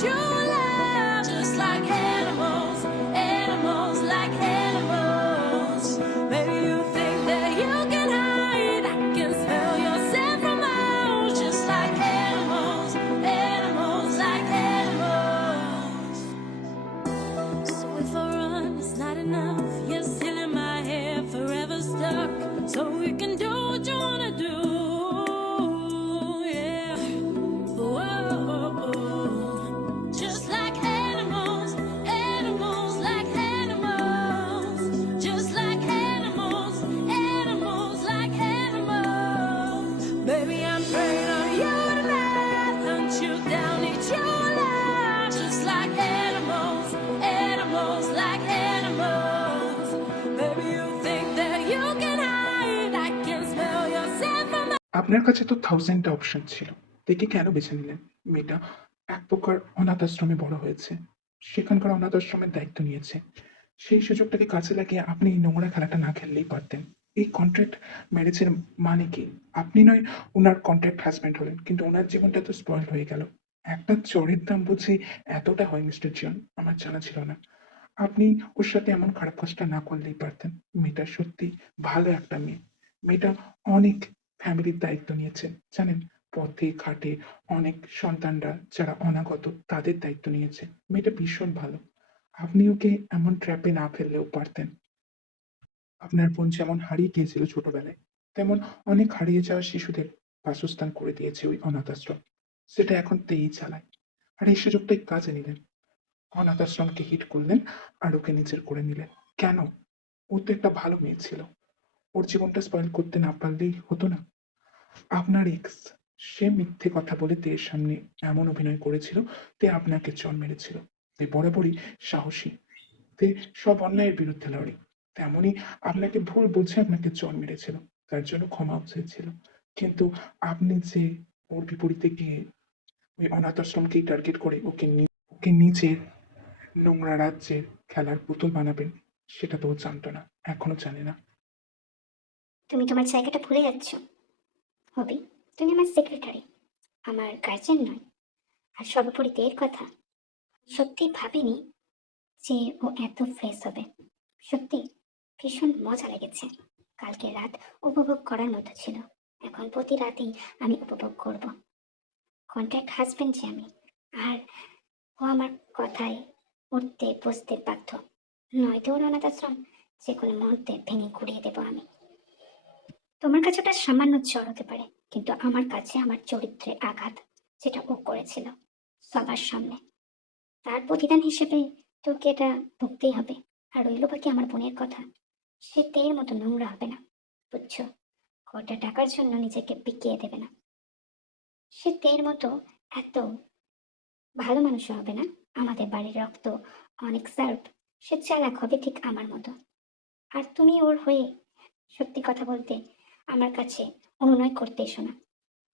true love. Just like animals, animals like animals. Maybe you think that you can hide. I can smell your scent from miles. Just like animals, animals like animals. So if I run, it's not enough. You're still in my head, forever stuck. So you can do what you wanna do. Yeah. Whoa. Just like animals, animals like animals. Just like animals, animals like animals. Baby, I'm praying on you tonight. Hunt you down, eat you alive. Just like animals, animals like animals. Baby, you think that you can hide. I can smell your scent from আপনার কাছে তো থাউজেন্ডটা option ছিল, দেখে কেন বেছে নিলেন? মেয়েটা এক প্রকার অনাথ আশ্রমে বড় হয়েছে, সেখানকার অনাথ আশ্রমের দায়িত্ব নিয়েছে। সেই সুযোগটাকে কাজে লাগিয়ে আপনি এই নোংরা খেলাটা না খেললেই পারতেন। এই কন্ট্রাক্ট ম্যারেজের মানে কি? আপনি নয় ওনার কন্ট্রাক্ট হাজব্যান্ড হলেন, কিন্তু ওনার জীবনটা তো স্পয়েল হয়ে গেল। একটা চরের দাম বুঝি এতটা হয় মিস্টার জন? আমার জানা ছিল না। আপনি ওর সাথে এমন খারাপ কাজটা না করলেই পারতেন। মেয়েটা সত্যি ভালো একটা মেয়ে। মেয়েটা অনেক ফ্যামিলির দায়িত্ব নিয়েছে, জানেন? পথে ঘাটে অনেক সন্তানরা যারা অনাগত তাদের দায়িত্ব নিয়েছে। মেয়েটা ভীষণ ভালো। আপনি ওকে এমন ট্র্যাপে না ফেললেও পারতেন। আপনার বোন যেমন হারিয়ে গিয়েছিল ছোটবেলায়, তেমন অনেক হারিয়ে যাওয়া শিশুদের বাসস্থান করে দিয়েছে ওই অনাথ আশ্রম। সেটা এখন তেই চালায়। আর এই সুযোগটাই কাজে নিলেন, অনাথ আশ্রমকে হিট করলেন আর ওকে নিজের করে নিলেন। কেন? ও তো একটা ভালো মেয়ে ছিল। ওর জীবনটা স্পয়েল করতে না পারলেই হতো না? আপনার এক্স, সে মিথ্যে কথা বলে তের সামনে এমন অভিনয় করেছিল তে আপনাকে চর মেরেছিল। তে বরাবরই সাহসী, তে সব অন্যায়ের বিরুদ্ধে লড়ে। তেমনই আপনাকে ভুল বুঝে আপনাকে চর মেরেছিল, তার জন্য ক্ষমাও চেয়েছিল। কিন্তু আপনি যে ওর বিপরীতে গিয়ে ওই অনাথ আশ্রমকেই টার্গেট করে ওকে নিজের নোংরা রাজ্যের খেলার পুতুল বানাবেন, সেটা তো ও জানতো না, এখনো জানে না। তুমি তোমার জায়গাটা ভুলে যাচ্ছ হবি। তুমি আমার সেক্রেটারি, আমার গার্জেন নয়। আর সর্বোপরি এর কথা সত্যি ভাবিনি যে ও এত ফ্রেশ হবে। সত্যি ভীষণ মজা লেগেছে। কালকে রাত উপভোগ করার মতো ছিল, এখন প্রতি রাতেই আমি উপভোগ করব। কন্ট্রাক্ট হাজবেন্ড যে আমি, আর ও আমার কথায় উঠতে বসতে বাধ্য। নয়তো ওর অনাথ আশ্রম যে কোনো মুহূর্তে ভেঙে গুড়িয়ে দেবো আমি। তোমার কাছে ওটা সামান্য জ্বর হতে পারে, কিন্তু আমার কাছে আমার চরিত্রে আঘাত, যেটা ও করেছিল সবার সামনে, তার প্রতিদান হিসেবে তোকে এটা ভুগতেই হবে। আর রইল বাকি আমার বোনের কথা, সে তের মতো নোংরা হবে না, বুঝছো? কটা টাকার জন্য নিজেকে বিকিয়ে দেবে না। সে তের মতো এত ভালো মানুষ হবে না। আমাদের বাড়ির রক্ত অনেক সার্ভ, সে চালাক হবে ঠিক আমার মতো। আর তুমি ওর হয়ে সত্যি কথা বলতে আমার কাছে অনুনয় করতে এসো না।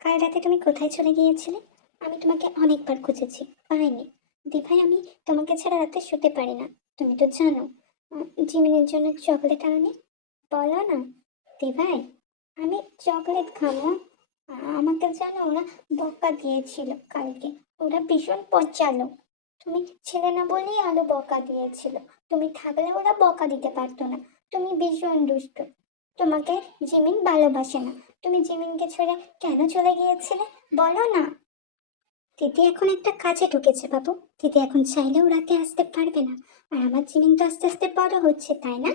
কাল রাতে তুমি কোথায় চলে গিয়েছিলে? আমি তোমাকে অনেকবার খুঁজেছি, পাইনি। দিভাই, আমি তোমাকে ছাড়া রাতে শুতে পারি না। তুমি তো জানো জিমিনের জন্য চকলেট আনি। বলো না দিভাই, আমি চকলেট খাবো। আমাকে জানো ওরা বকা দিয়েছিল কালকে, ওরা ভীষণ পচালো। তুমি ছেলে না বলেই আলো বকা দিয়েছিল, তুমি থাকলে ওরা বকা দিতে পারতো না। তুমি ভীষণ দুষ্ট, তোমাকে জিমিন ভালোবাসে না। তুমি জিমিনকে ছেড়ে কেন চলে গিয়েছিলে বলো না। দিদি এখন একটা কাজে ঢুকেছে বাবু, দিদি এখন চাইলেও রাতে আসতে পারবে না। আর আমার জিমিন তো আস্তে আস্তে বড় হচ্ছে, তাই না?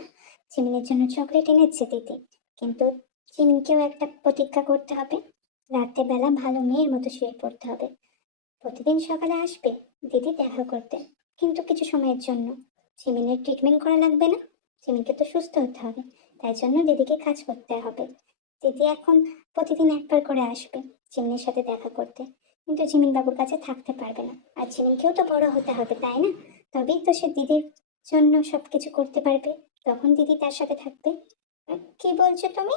জিমিনের জন্য চকলেট এনেছে দিদি, কিন্তু জিমিনকেও একটা প্রতিজ্ঞা করতে হবে। রাতে বেলা ভালো মেয়ের মতো শুয়ে পড়তে হবে। প্রতিদিন সকালে আসবে দিদি দেখা করতে, কিন্তু কিছু সময়ের জন্য। জিমিনের ট্রিটমেন্ট করা লাগবে না, জিমিনকে তো সুস্থ হতে হবে, তাই জন্য দিদিকে কাজ করতে হবে। দিদি এখন প্রতিদিন একবার করে আসবে জিমিনের সাথে দেখা করতে, কিন্তু জিমিন বাবুর কাছে থাকতে পারবে না। আর জিমিনকেও তো বড় হতে হবে, তাই না? তবেই তো সে দিদির জন্য সবকিছু করতে পারবে, তখন দিদি তার সাথে থাকবে। কি বলছো তুমি?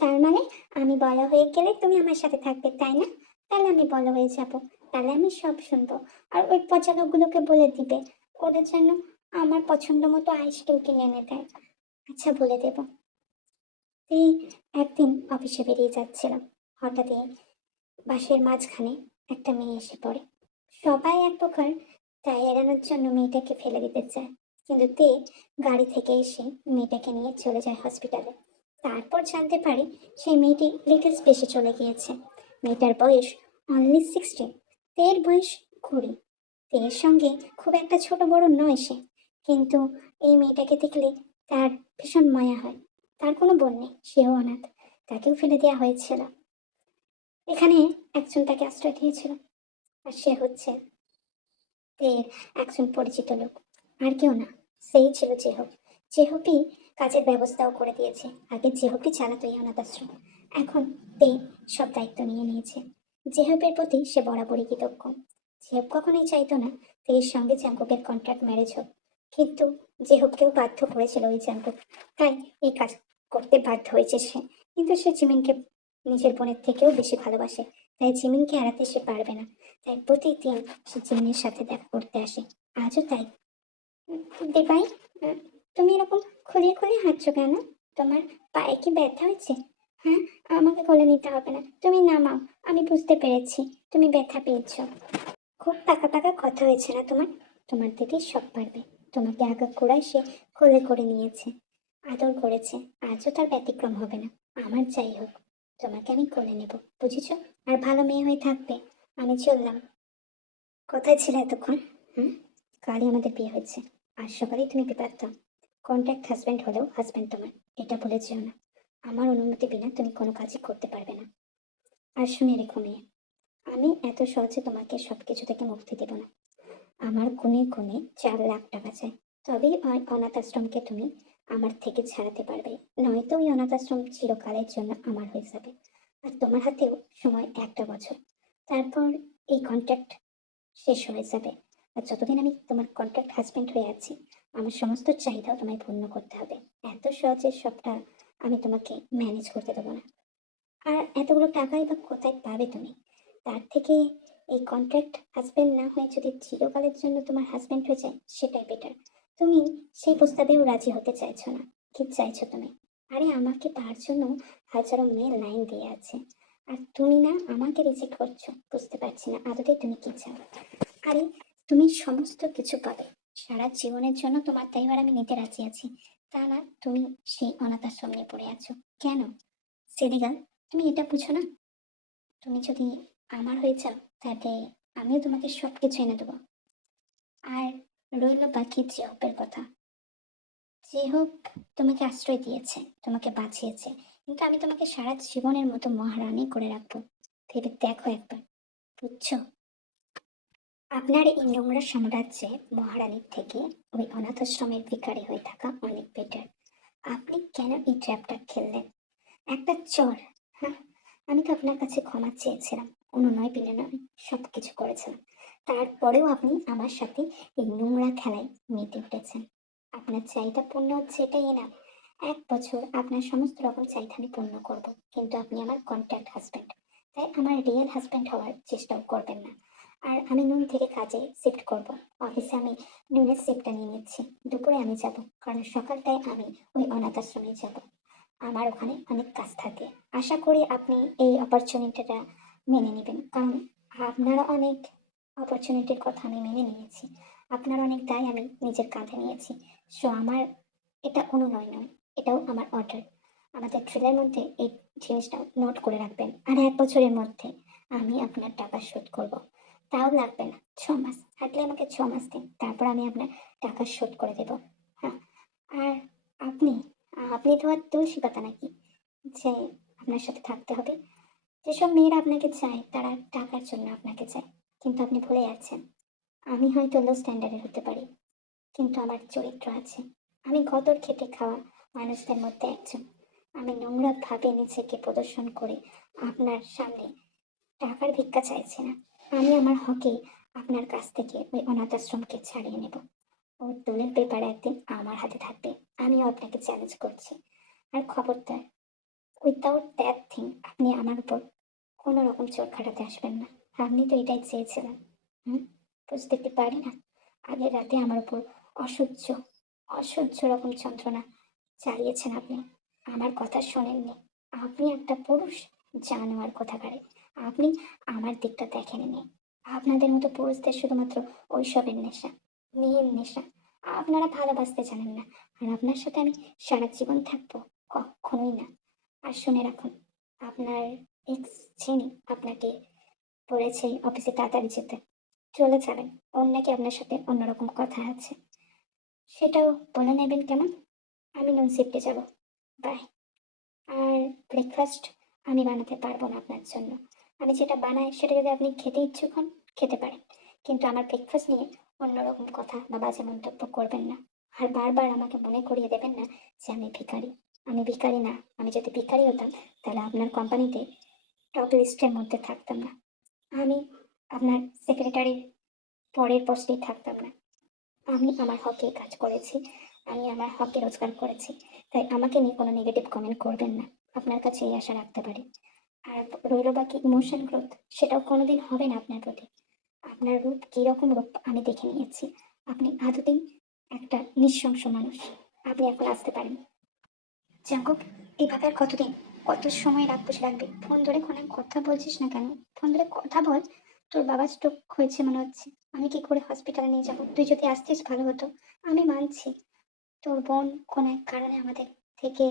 তার মানে আমি বড় হয়ে গেলে তুমি আমার সাথে থাকবে, তাই না? তাহলে আমি বড় হয়ে যাব, তাহলে আমি সব শুনবো। আর ওই পচা লোকগুলোকে বলে দিবে ওদের যেন আমার পছন্দ মতো আইসক্রিম কিনে এনে দেয়। আচ্ছা, বলে দেব। এই একদিন অফিসে বেরিয়ে যাচ্ছিলাম, হঠাৎই বাসের মাঝখানে একটা মেয়ে এসে পড়ে। সবাই এক প্রকার দায় এড়ানোর জন্য মেয়েটাকে ফেলে দিতে চায়, কিন্তু তে গাড়ি থেকে এসে মেয়েটাকে নিয়ে চলে যায় হসপিটালে। তারপর জানতে পারে সেই মেয়েটি লিটল স্পেসে চলে গিয়েছে। মেয়েটার বয়স অনলি 16, তের বয়স 20। তের সঙ্গে খুব একটা ছোট বড় নয় সে, কিন্তু এই মেয়েটাকে দেখলে তার ভীষণ মায়া হয়। তার কোনো বোন নেই, সেও অনাথ, তাকেও ফেলে দেওয়া হয়েছিল। এখানে একজন তাকে আশ্রয় দিয়েছিল, আর সে হচ্ছে এর একজন পরিচিত লোক, আর কেউ না, সেই ছিল জেহব। জেহবই কাজের ব্যবস্থাও করে দিয়েছে। আগে জেহবই চালাতো এই অনাথ আশ্রম, এখন তে সব দায়িত্ব নিয়ে নিয়েছে। জেহবের প্রতি সে বরাবরই কৃতজ্ঞ। জেহব কখনোই চাইতো না তের সঙ্গে জাঙ্কুকের কন্ট্রাক্ট ম্যারেজ হোক, কিন্তু জেহবকেও বাধ্য করেছিল ওই জাঙ্কুক, তাই এই কাজ করতে বাধ্য হয়েছে সে। কিন্তু সে জিমিনকে নিজের বোনের থেকেও বেশি ভালোবাসে, তাই জিমিনকে এড়াতে সে পারবে না। তাই প্রতিদিন সে জিমিনের সাথে দেখা করতে আসে, আজও তাই। দিপাই, উম, তুমি এরকম খুলিয়ে খুলিয়ে হাঁটছো কেন? তোমার পায়ে কি ব্যথা হয়েছে? হ্যাঁ, আমাকে কোলে নিতে হবে না, তুমি নামাও। আমি বুঝতে পেরেছি তুমি ব্যথা পেয়েছো। খুব পাকা পাকা কথা হয়েছে না তোমার? তোমার দিদি সব পারবে। তোমাকে আগাগোড়ায় সে কোলে করে নিয়েছে, আদর করেছে, আজও তার ব্যতিক্রম হবে না। আমার যাই হোক, তোমাকে আমি কোলে নেব, বুঝেছো? আর ভালো মেয়ে হয়ে থাকবে। আমি চললাম। কোথায় ছিলে এতক্ষণ? হুম, কালই আমাদের বিয়ে হয়েছে, আজ সকালেই তুমি বিবাহিত। কন্ট্যাক্ট হাজব্যান্ড হলেও হাজব্যান্ড তোমার, এটা ভুলে যেও না। আমার অনুমতি বিনা তুমি কোনো কাজই করতে পারবে না। আর শুনে রেখো মেয়ে, আমি এত সহজে তোমাকে সবকিছু থেকে মুক্তি দেব না। আমার গুণে গুণে 4 লাখ টাকা চাই, তবেই ওই অনাথ আশ্রমকে তুমি আমার থেকে ছাড়াতে পারবে। নয়তো ওই অনাথ আশ্রম চিরকালের জন্য আমার হয়ে যাবে। আর তোমার হাতেও সময় 1টা বছর, তারপর এই কন্ট্রাক্ট শেষ হয়ে যাবে। আর যতদিন আমি তোমার কন্ট্রাক্ট হাজবেন্ড হয়ে আছি, আমার সমস্ত চাহিদাও তোমায় পূর্ণ করতে হবে। এত সহজে সবটা আমি তোমাকে ম্যানেজ করতে দেবো না। আর এতগুলো টাকাই বা কোথায় পাবে তুমি? তার থেকে এই কন্ট্রাক্ট হাজবেন্ড না হয়ে যদি চিরকালের জন্য তোমার হাজবেন্ড হয়ে যায়, সেটাই বেটার। তুমি সেই প্রস্তাবেও রাজি হতে চাইছো না। কি চাইছো তুমি? আরে আমাকে পাওয়ার জন্য হাজারো মেয়ে লাইন দিয়ে আছে, আর তুমি না আমাকে রিজেক্ট করছো। বুঝতে পারছি না আদতে তুমি কি চাও। আরে তুমি সমস্ত কিছু পাবে, সারা জীবনের জন্য তোমার দায়ভার আমি নিতে রাজি আছি। তা না তুমি সেই অনাথ আশ্রম নিয়ে পড়ে আছো কেন? সেদিগাল, তুমি এটা বুঝো না? তুমি যদি আমার হয়ে যাও, তাহলে আমিও তোমাকে সবকিছু এনে দেবো। আর রইল বাকি জেহবের কথা। জেহব তোমাকে আশ্রয় দিয়েছে, তোমাকে বাঁচিয়েছে, কিন্তু আমি তোমাকে সারা জীবনের মতো মহারানী করে রাখবো। ভেবে দেখো একবার, বুঝছো? আপনার এই নোংরা সাম্রাজ্যে মহারানীর থেকে ওই অনাথ আশ্রমের ভিখারি হয়ে থাকা অনেক বেটার। আপনি কেন এই ট্র্যাপটা খেললেন? একটা চর, হ্যাঁ? আমি তো আপনার কাছে ক্ষমা চেয়েছিলাম, অনুনয় বিনয় সবকিছু করেছিলাম, তারপরেও আপনি আমার সাথে এই নোংরা খেলায় মেতে উঠেছেন। আপনার চাহিদা পূর্ণ হচ্ছে এটাই না? 1 বছর আপনার সমস্ত রকম চাহিদা আমি পূর্ণ করব, কিন্তু আপনি আমার কন্ট্যাক্ট হাজবেন্ড, তাই আমার রিয়েল হাজবেন্ড হওয়ার চেষ্টাও করবেন না। আর আমি নুন থেকে কাজে শিফট করব। অফিসে আমি নুনের শিফটটা নিয়ে নিচ্ছি, দুপুরে আমি যাব, কারণ সকালটায় আমি ওই অনাথ আশ্রমে যাব। আমার ওখানে অনেক কাজ থাকে। আশা করি আপনি এই অপরচুনিটিটা মেনে নেবেন, কারণ আপনারা অনেক অপরচুনিটির কথা আমি মেনে নিয়েছি। আপনার অনেক দায় আমি নিজের কাঁধে নিয়েছি। সো আমার এটা অনুনয় নয়, এটাও আমার অর্ডার। আমাদের ট্রেলের মধ্যে এই জিনিসটা নোট করে রাখবেন। আর 1 বছরের মধ্যে আমি আপনার টাকা শোধ করব। তাও লাগবে না 6 মাস, থাকলে আমাকে 6 মাস দিন, তারপর আমি আপনার টাকা শোধ করে দেব। হ্যাঁ, আর আপনি আপনি তো আর তুলসী পাতা নাকি যে আপনার সাথে থাকতে হবে? যেসব মেয়েরা আপনাকে চায় তারা টাকার জন্য আপনাকে চায়, কিন্তু আপনি ভুলে যাচ্ছেন আমি হয়তো লো স্ট্যান্ডার্ডের হতে পারি, কিন্তু আমার চরিত্র আছে। আমি গদর খেটে খাওয়া মানুষদের মধ্যে একজন। আমি নোংরা ভাবে নিজেকে প্রদর্শন করে আপনার সামনে টাকার ভিক্ষা চাইছি না। আমি আমার হকে আপনার কাছ থেকে ওই অনাথ আশ্রমকে ছাড়িয়ে নেব। ওর দলিল পেপার একদিন আমার হাতে থাকবে। আমিও আপনাকে চ্যালেঞ্জ করছি। আর খবরদার, উইথাউট দ্যাট থিং আপনি আমার উপর কোনো রকম চোখ খাটাতে আসবেন না। আপনি তো এটাই চেয়েছিলেন। হুম, বুঝতে কি পারি না? আগের রাতে আমার উপর অসহ্য অসহ্য রকম যন্ত্রণা চালিয়েছেন আপনি। আমার কথা শোনেননি। আপনি একটা পুরুষ জানোয়ার কোথাকারে। আপনি আমার দিকটা দেখেননি। আপনাদের মতো পুরুষদের শুধুমাত্র ওইসবের নেশা, মেয়ের নেশা। আপনারা ভালোবাসতে জানেন না। আর আপনার সাথে আমি সারা জীবন থাকবো? কখনোই না। আর শুনে রাখুন, আপনার এক্স যিনি আপনাকে বলেছে অফিসে তাড়াতাড়ি যেতে, চলে যাবেন। ওর নাকি আপনার সাথে অন্যরকম কথা আছে, সেটাও বলে নেবেন কেমন? আমি নন শিফটে যাব। বাই। আর ব্রেকফাস্ট আমি বানাতে পারবো না আপনার জন্য। আমি যেটা বানাই সেটা যদি আপনি খেতে ইচ্ছুক হন, খেতে পারেন। কিন্তু আমার ব্রেকফাস্ট নিয়ে অন্যরকম কথা বা বাজে মন্তব্য করবেন না। আর বারবার আমাকে মনে করিয়ে দেবেন না যে আমি ভিখারি। আমি ভিখারি না। আমি যদি ভিখারি হতাম তাহলে আপনার কোম্পানিতে টপ লিস্টের মধ্যে থাকতাম না। আমি আপনার সেক্রেটারির পরের পোস্টেই থাকতাম না। আমি আমার হকে কাজ করেছি, আমি আমার হকে রোজগার করেছি। তাই আমাকে নিয়ে কোনো নেগেটিভ কমেন্ট করবেন না। আপনার কাছে এই আশা রাখতে পারি। আর রইল বাকি ইমোশন গ্রোথ, সেটাও কোনোদিন হবে না আপনার প্রতি। আপনার রূপ কিরকম রূপ আমি দেখে নিয়েছি। আপনি আদতেই একটা নৃশংস মানুষ। আপনি এখন আসতে পারেন। জাঙ্কুক, এইভাবে আর কতদিন, কত সময় রাগ বসে রাখবি? ফোন ধরে কোনো কথা বলছিস না কেন? ফোন ধরে কথা বল। তোর বাবার স্ট্রোক হয়েছে মনে হচ্ছে। আমি কি করে হসপিটালে নিয়ে যাবো? তুই যদি আসতিস ভালো হতো। আমি মানছি তোর বোন কোনো এক কারণে আমাদের থেকে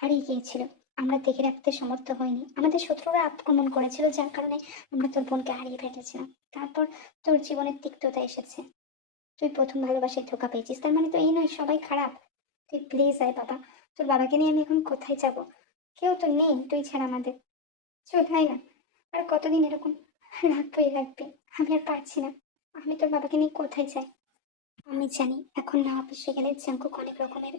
হারিয়ে গিয়েছিল। আমরা দেখে রাখতে সমর্থ হইনি। আমাদের শত্রুরা আক্রমণ করেছিল, যার কারণে আমরা তোর বোনকে হারিয়ে ফেলেছিলাম। তারপর তোর জীবনের তিক্ততা এসেছে। তুই প্রথম ভালোবাসায় ধোকা পেয়েছিস, তার মানে তো এই নয় সবাই খারাপ। তুই প্লিজ আয় বাবা। তোর বাবাকে নিয়ে আমি এখন কোথায় যাব? কেউ তো নেই তুই ছাড়া আমাদের। চল আয় না। আর কতদিন এরকম রাখবি রাখবি? আমি আর পারছি না। আমি তোর বাবাকে নিয়ে কোথায় যাই? আমি জানি এখন না অফিসে গেলে জাঙ্কুক অনেক রকমের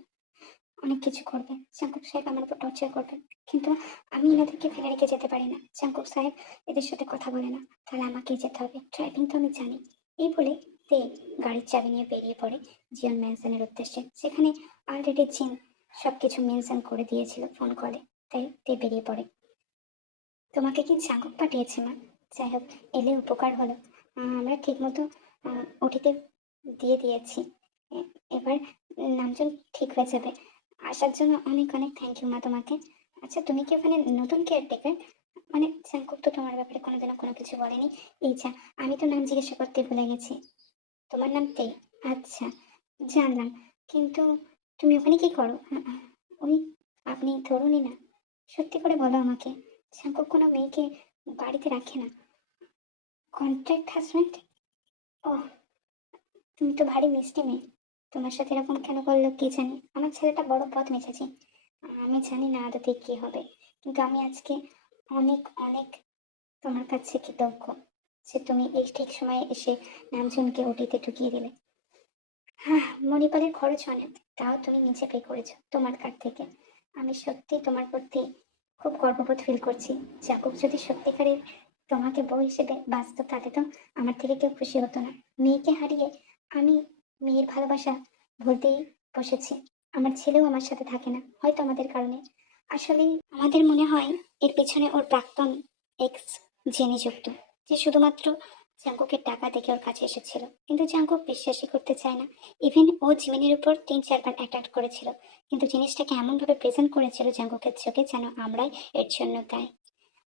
অনেক কিছু করবে। জাঙ্কুক সাহেব আমার উপর টর্চার করবেন। কিন্তু আমি এনাদেরকে ফেলে রেখে যেতে পারি না। জাঙ্কুক সাহেব এদের সাথে কথা বলে না, তাহলে আমাকেই যেতে হবে। ড্রাইভিং তো আমি জানি। এই বলে তে গাড়ির চাবি নিয়ে বেরিয়ে পড়ে জিয়ন ম্যানসনের উদ্দেশ্যে, সেখানে অলরেডি জিন সবকিছু মেনশন করে দিয়েছিল ফোন কলে। তাই তে বেরিয়ে পড়ে। তোমাকে কি জাঙ্কুক পাঠিয়েছে মা? যাই হোক, এলে উপকার হলো। আমরা ঠিক মতো ওটিতে দিয়ে দিয়েছি। এবার নামজন ঠিক হয়ে যাবে। আসার জন্য অনেক অনেক থ্যাংক ইউ মা তোমাকে। আচ্ছা, তুমি কি ওখানে নতুন কেয়ারটেকার? মানে জাঙ্কুক তো তোমার ব্যাপারে কোনোদিনও কোনো কিছু বলেনি। এই যা, আমি তো নাম জিজ্ঞাসা করতে ভুলে গেছি। তোমার নাম তে? আচ্ছা, জানলাম। কিন্তু তুমি ওখানে কি করো? ওই, আপনি ধরুনই না। সত্যি করে বলো আমাকে। জাঙ্কুক কোনো মেয়েকে বাড়িতে রাখে না। Contract husband? ওহ, তুমি তো ভারী মিষ্টি মেয়ে। তোমার সাথে এরকম কেন করলো কি জানি। আমার ছেলেটা বড় পথ মেছেছি। আমি জানি না আদতে কি হবে, কিন্তু আমি আজকে অনেক অনেক তোমার কাছে কৃতজ্ঞ যে তুমি এই ঠিক সময়ে এসে নামজনকে ওটিতে ঢুকিয়ে দিলে। হ্যাঁ, মণিপালের খরচ অনেক, তাও তুমি নিচে পে করেছো তোমার কার্ড থেকে। আমি সত্যি তোমার প্রতি খুব গর্ববোধ ফিল করছি। জাকুব যদি সত্যিকারের তোমাকে বউ হিসেবে বাঁচতো তাহলে তো আমার থেকে কেউ খুশি হতো না। মেয়েকে হারিয়ে আমি মেয়ের ভালোবাসা ভুলতেই বসেছি। আমার ছেলেও আমার সাথে থাকে না, হয়তো আমাদের কারণে। আসলে আমাদের মনে হয় এর পেছনে ওর প্রাক্তন এক্স জেনে যুক্ত, যে শুধুমাত্র জাঙ্কুকের টাকা দেখে ওর কাছে এসেছিল। কিন্তু জাঙ্কুক বিশ্বাসই করতে চায় না। ইভেন ও জিমিনের উপর 3-4 বার অ্যাটাক করেছিল, কিন্তু জিনিসটাকে এমন ভাবে প্রেজেন্ট করেছিল জাঙ্কুকের চোখে যেন আমরাই এর জন্য দায়ী।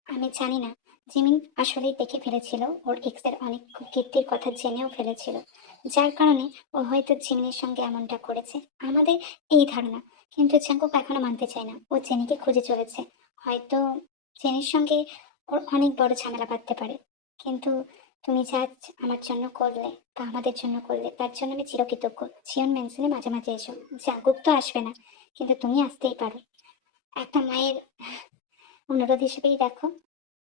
আমি জানি না, জিমিন আসলেই দেখে ফেলেছিল, ওর এক্সের অনেক কীর্তির কথা জেনেও ফেলেছিল, যার কারণে ও হয়তো জিমিনের সঙ্গে এমনটা করেছে, আমাদের এই ধারণা। কিন্তু জাঙ্কুক এখনো মানতে চায় না, ও জেনিকে খুঁজে চলেছে। হয়তো জেনির সঙ্গে ওর অনেক বড় ঝামেলা বাঁধতে পারে। কিন্তু তুমি যা আমার জন্য করলে বা আমাদের জন্য করলে তার জন্য আমি চিরকৃতজ্ঞ। জিয়ন মেনশনে মাঝে মাঝে এসো। জাঙ্কুক তো আসবে না, কিন্তু তুমি আসতেই পারো। একটা মায়ের অনুরোধ হিসেবেই দেখো।